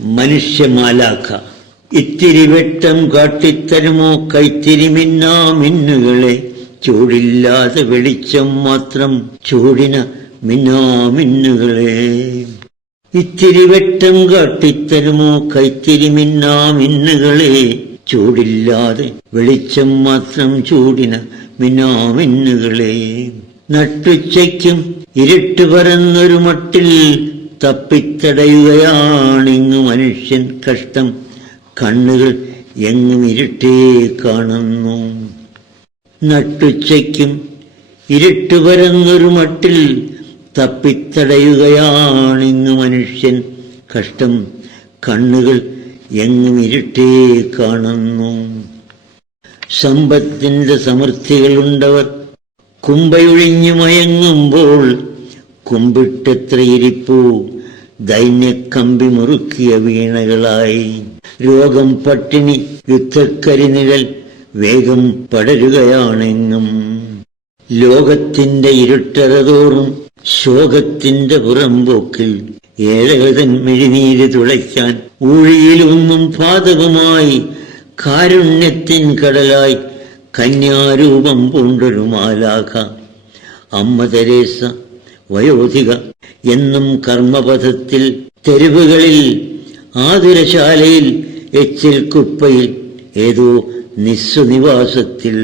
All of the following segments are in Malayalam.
മനുഷ്യമാലാഖ. ഇത്തിരി വെട്ടം കാട്ടിത്തരുമോ കൈത്തിരി മിന്നാ മിന്നുകളെ. ചൂടില്ലാതെ വെളിച്ചം മാത്രം ചൂടിന മിന്നാ മിന്നുകളെ. ഇത്തിരി വെട്ടം കാട്ടിത്തരുമോ കൈത്തിരി മിന്നാ മിന്നുകളെ. ചൂടില്ലാതെ വെളിച്ചം മാത്രം ചൂടിന മിന്നാമിന്നുകളെ നട്ടുച്ചയ്ക്കും ഇരുട്ട് പരന്നൊരു മട്ടിൽ തപ്പിത്തടയുകയാണിങ്ങു മനുഷ്യൻ കഷ്ടം. കണ്ണുകൾ എങ്ങും ഇരുട്ടേ കാണുന്നു. നട്ടുച്ചയ്ക്കും ഇരുട്ട് പരന്നൊരു മട്ടിൽ തപ്പിത്തടയുകയാണിങ്ങു മനുഷ്യൻ കഷ്ടം. കണ്ണുകൾ എങ്ങും ഇരുട്ടേ കാണുന്നു. സമ്പത്തിന്റെ സമൃദ്ധികളുണ്ടവർ. കുമ്പയൊഴിഞ്ഞു മയങ്ങുമ്പോൾ കുമ്പിട്ടെത്ര ഇരിപ്പു ദൈന്യക്കമ്പി മുറുക്കിയ വീണകളായി. രോഗം പട്ടിണി യുദ്ധക്കരിനിഴൽ വേഗം പടരുകയാണെങ്ങും. ലോകത്തിന്റെ ഇരുട്ടറതോറും ശോകത്തിന്റെ പുറംപോക്കിൽ ഏഴകതൻ മിഴിനീര് തുളയ്ക്കാൻ ഊഴിയിലൊന്നും പാതകമായി കാരുണ്യത്തിൻ കടലായി കന്യാരൂപം പൂണ്ടൊരു മാലാഖ. അമ്മ തെരേസ വയോധിക എന്നും കർമ്മപഥത്തിൽ തെരുവുകളിൽ ആതുരശാലയിൽ എച്ചിൽ കുപ്പയിൽ ഏതോ നിസ്സുനിവാസത്തിൽ.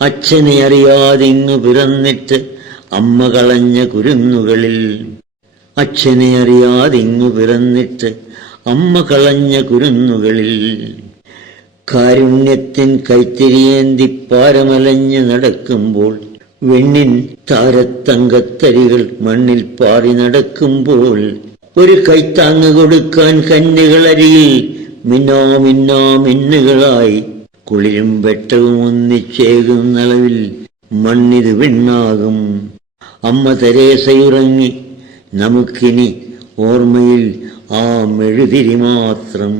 അച്ഛനെ അറിയാതിങ്ങു പിറന്നിട്ട് അമ്മ കളഞ്ഞ കുരുന്നുകളിൽ. അച്ഛനെ അറിയാതിങ്ങു പിറന്നിട്ട് അമ്മ കളഞ്ഞ കുരുന്നുകളിൽ. കാരുണ്യത്തിൻ കൈത്തിരിയേന്തി പാരമലഞ്ഞ് നടക്കുമ്പോൾ വെണ്ണിൻ താരത്തങ്കത്തരികൾ മണ്ണിൽ പാറി നടക്കുമ്പോൾ ഒരു കൈത്താങ്ങ് കൊടുക്കാൻ കന്നുകളരിയിൽ മിന്നോ മിന്നോ മിന്നുകളായി കുളിരും വെട്ടവും ഒന്നിച്ചേകുന്നളവിൽ മണ്ണിത് വെണ്ണാകും. അമ്മ തെരേസയുറങ്ങി നമുക്കിനി ഓർമ്മയിൽ ആ മെഴുതിരി മാത്രം.